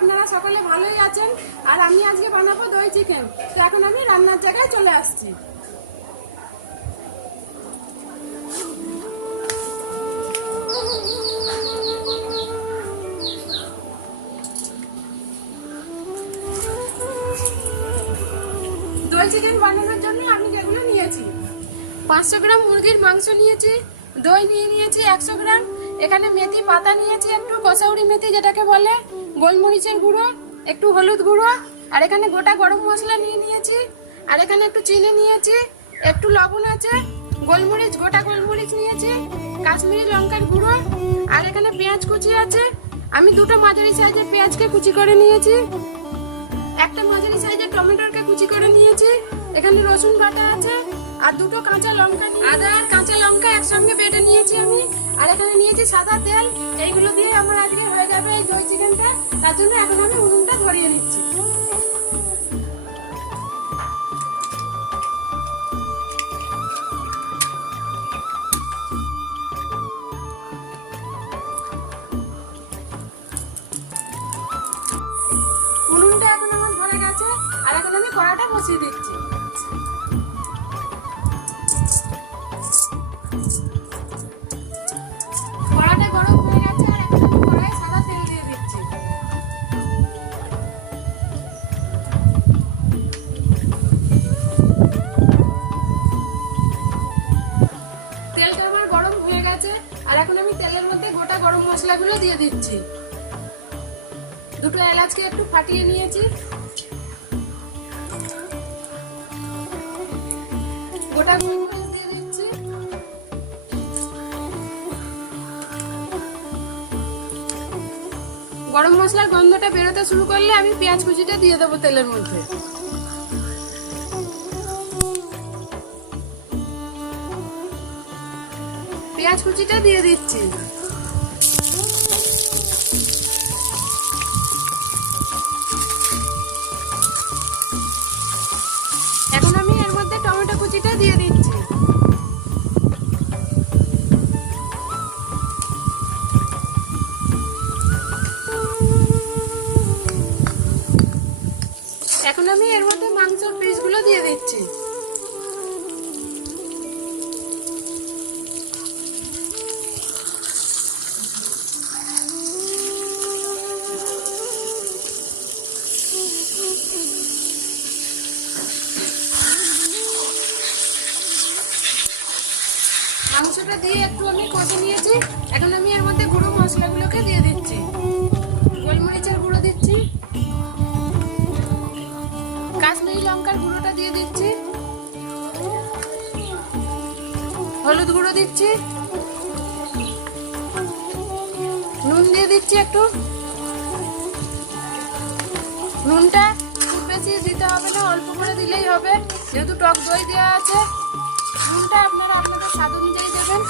আপনারা সকলে ভালোই আছেন। আর আমি আজকে বানাবো দই চিকেন। তো এখন আমি রান্নার জায়গায় চলে আসছি। দই চিকেন বানানোর জন্য আমি যেগুলো নিয়েছি, 500 গ্রাম মুরগির মাংস নিয়েছি, দই নিয়ে নিয়েছি 100 গ্রাম, এখানে মেথি পাতা নিয়েছি একটু, কসৌরি মেথি যেটাকে বলে, গোলমরিচের গুঁড়ো, একটু হলুদ গুঁড়ো, আর এখানে গোটা গরম মশলা নিয়ে নিয়েছি, আর এখানে একটু চিনি নিয়েছি, একটু লবণ আছে, গোলমরিচ, গোটা গোলমরিচ নিয়েছি, কাশ্মীরি লঙ্কার গুঁড়ো, আর এখানে পেঁয়াজ কুচি আছে। আমি দুটো মাঝারি সাইজের পেঁয়াজকে কুচি করে নিয়েছি, একটা মাঝারি সাইজের টমেটোকে কুচি করে নিয়েছি, এখানে রসুন বাটা আছে, আর দুটো কাঁচা লঙ্কা, আদা আর কাঁচা লঙ্কা একসঙ্গে বেটে নিয়েছি আমি, আর এখানে নিয়েছি সাদা তেল। এইগুলো দিয়ে আমার আজকে হয়ে যাবে এই দই চিকেনটা। তার জন্য এখন আমি উনুনটা ধরিয়ে নিচ্ছি। উনুনটা এখন আমার ধরে গেছে, আর এখন আমি কড়াটা বসিয়ে দিচ্ছি। কড়াটা গরম হয়ে গেছে, আর এখন আমি কড়াইয়ে সাদা তেল দিয়ে দিচ্ছি। তেলটা আমার গরম হয়ে গেছে, আর এখন আমি তেলের মধ্যে গোটা গরম মশলাগুলো দিয়ে দিচ্ছি। দুটো এলাচকে একটু ফাটিয়ে নিয়েছি, গোটা গোলমরিচ দিয়ে দিচ্ছি, গরম মশলার গন্ধটা বেরোতে শুরু করলে আমি পেঁয়াজ কুচিটা দিয়ে দেবো তেলের মধ্যে। পেঁয়াজ কুচিটা দিয়ে দিচ্ছি। এখন আমি এর মধ্যে টমেটো কুচিটা দিয়ে দিচ্ছি। এখন আমি এর মধ্যে মাংসের পিসগুলো দিয়ে দিচ্ছি। মাংসটা দিয়ে একটু আমি কষে নিয়েছি। এখন আমি এর মধ্যে গুঁড়ো মশলাগুলোকে দিয়ে দিচ্ছি। গোলমরিচের গুঁড়ো দিচ্ছি, কাশ্মীরি লঙ্কার গুঁড়োটা দিয়ে দিচ্ছি, হলুদ গুঁড়ো দিচ্ছি, নুন দিয়ে দিচ্ছি একটু। নুনটা খুব বেশি দিতে হবে না, অল্প করে দিলেই হবে, যেহেতু টক দই দেওয়া আছে। নুনটা আপনারা আপনাদের স্বাদ অনুযায়ী দেবেন।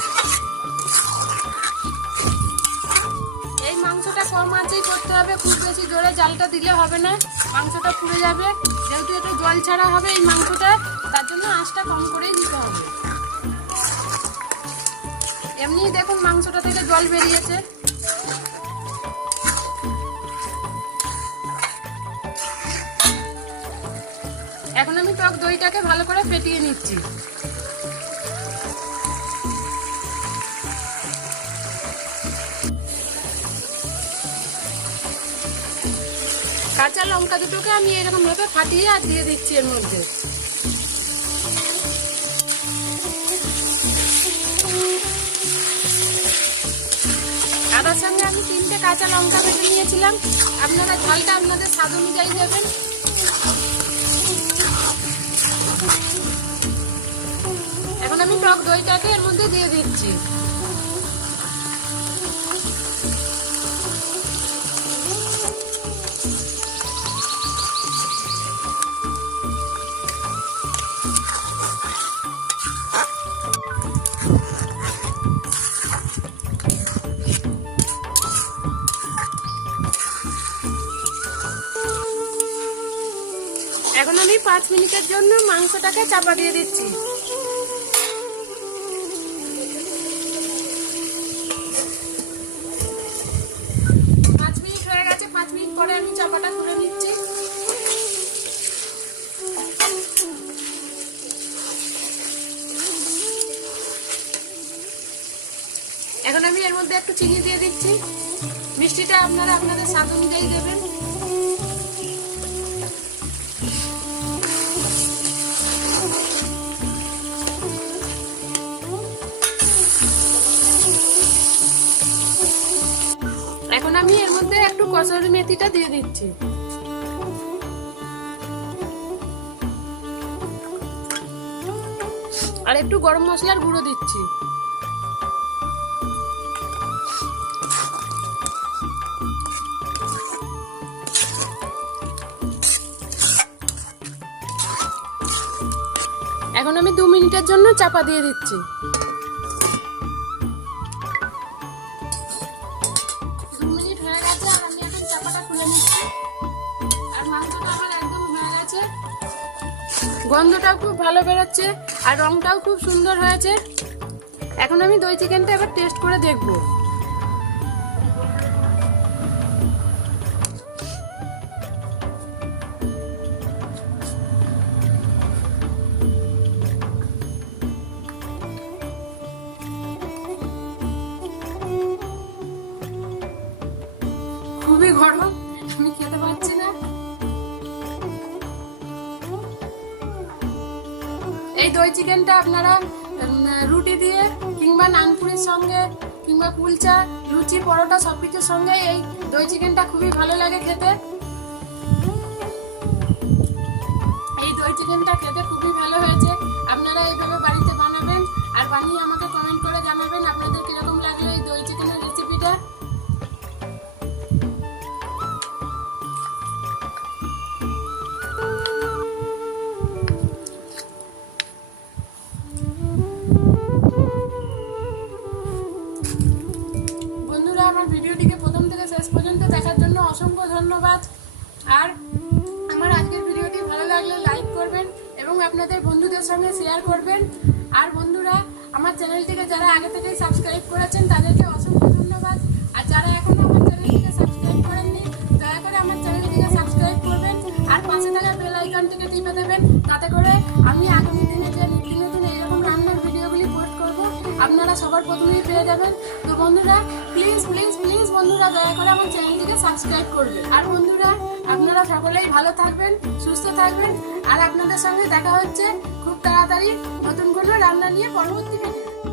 এই মাংসটা কম আঁচেই করতে হবে, খুব বেশি জোরে জালটা দিলে হবে না, মাংসটা পুড়ে যাবে। যেহেতু একটু জল ছাড়া হবে এই মাংসটা, তার জন্য আঁচটা কম করেই দিতে হবে। এমনি দেখুন মাংসটা থেকে জল বেরিয়েছে। এখন আমি টক দইটাকে ভালো করে ফেটিয়ে নিচ্ছি। কাঁচা লঙ্কা দুটোকে আমি এরকম ভাবে ফাটিয়ে আর দিয়ে দিচ্ছি এর মধ্যে। আদার সঙ্গে আমি 3টে কাঁচা লঙ্কা বেটে নিয়েছিলাম। আপনারা ঝালটা আপনাদের স্বাদ অনুযায়ী দেবেন। এখন আমি টক দইটাকে এর মধ্যে দিয়ে দিচ্ছি। এখন আমি 5 মিনিটের জন্য মাংসটাকে চাপা দিয়ে দিচ্ছি। 5 মিনিট হয়ে গেছে। 5 মিনিট পরে আমি চাপা আমি এর মধ্যে একটু চিনি দিয়ে দিচ্ছি। মিষ্টিটা আপনারা আপনাদের স্বাদ অনুযায়ী দেবেন। এখন আমি এর মধ্যে একটু কসুরি মেথিটা দিয়ে দিচ্ছি। আর একটু গরম মশলার গুঁড়ো দিচ্ছি। এখন আমি 2 মিনিটের জন্য চাপা দিয়ে দিচ্ছি। 2 মিনিট হয়ে গেছে আর আমি এখন চাপাটা খুলে নিচ্ছি। আর মাংসটা আমার একদম হয়ে গেছে, গন্ধটাও খুব ভালো বেরোচ্ছে আর রংটাও খুব সুন্দর হয়েছে। এখন আমি দই চিকেনটা এবার টেস্ট করে দেখবো। খুবই গরম, আমি খেতে পারছি না। এই দই চিকেনটা আপনারা রুটি দিয়ে কিংবা নানপুরির সঙ্গে কিংবা কুলচা, লুচি, পরোটা সবকিছুর সঙ্গে এই দই চিকেনটা খুবই ভালো লাগে খেতে। এই দই চিকেনটা খেতে খুবই ভালো হয়েছে। আপনারা এইভাবে বাড়িতে বানাবেন আর বানিয়ে আমাকে কমেন্ট করে জানাবেন আপনাদের কিরকম লাগলো এই দই চিকেনের রেসিপিটা। বন্ধুরা, আমার ভিডিওটিকে প্রথম থেকে শেষ পর্যন্ত দেখার জন্য অসংখ্য ধন্যবাদ। আর আমার আজকের ভিডিওটি ভালো লাগলে লাইক করবেন এবং আপনাদের বন্ধুদের সঙ্গে শেয়ার করবেন। আর বন্ধুরা, আমার চ্যানেলটিকে যারা আগে থেকেই সাবস্ক্রাইব করেছেন তাদেরকে অসংখ্য ধন্যবাদ। আর যারা এখনো আমার চ্যানেলটিকে সাবস্ক্রাইব করেননি দয়া করে আমার চ্যানেলটিকে সাবস্ক্রাইব করবেন আর পাশে থাকা বেল আইকনটিকে টিপে দেবেন, তাতে করে আমি আগামী দিনে যে নিত্য নতুন এইরকম রান্নার ভিডিওগুলি পোস্ট করব আপনারা সবার প্রথমেই পেয়ে যাবেন। তো বন্ধুরা, প্লিজ প্লিজ প্লিজ বন্ধুরা দয়া করে আমার চ্যানেলটিকে সাবস্ক্রাইব করবেন। আর বন্ধুরা, আপনারা সকলেই ভালো থাকবেন, সুস্থ থাকবেন। আর আপনাদের সঙ্গে দেখা হচ্ছে খুব তাড়াতাড়ি নতুন কোনো রান্না নিয়ে পরবর্তী ভিডিও।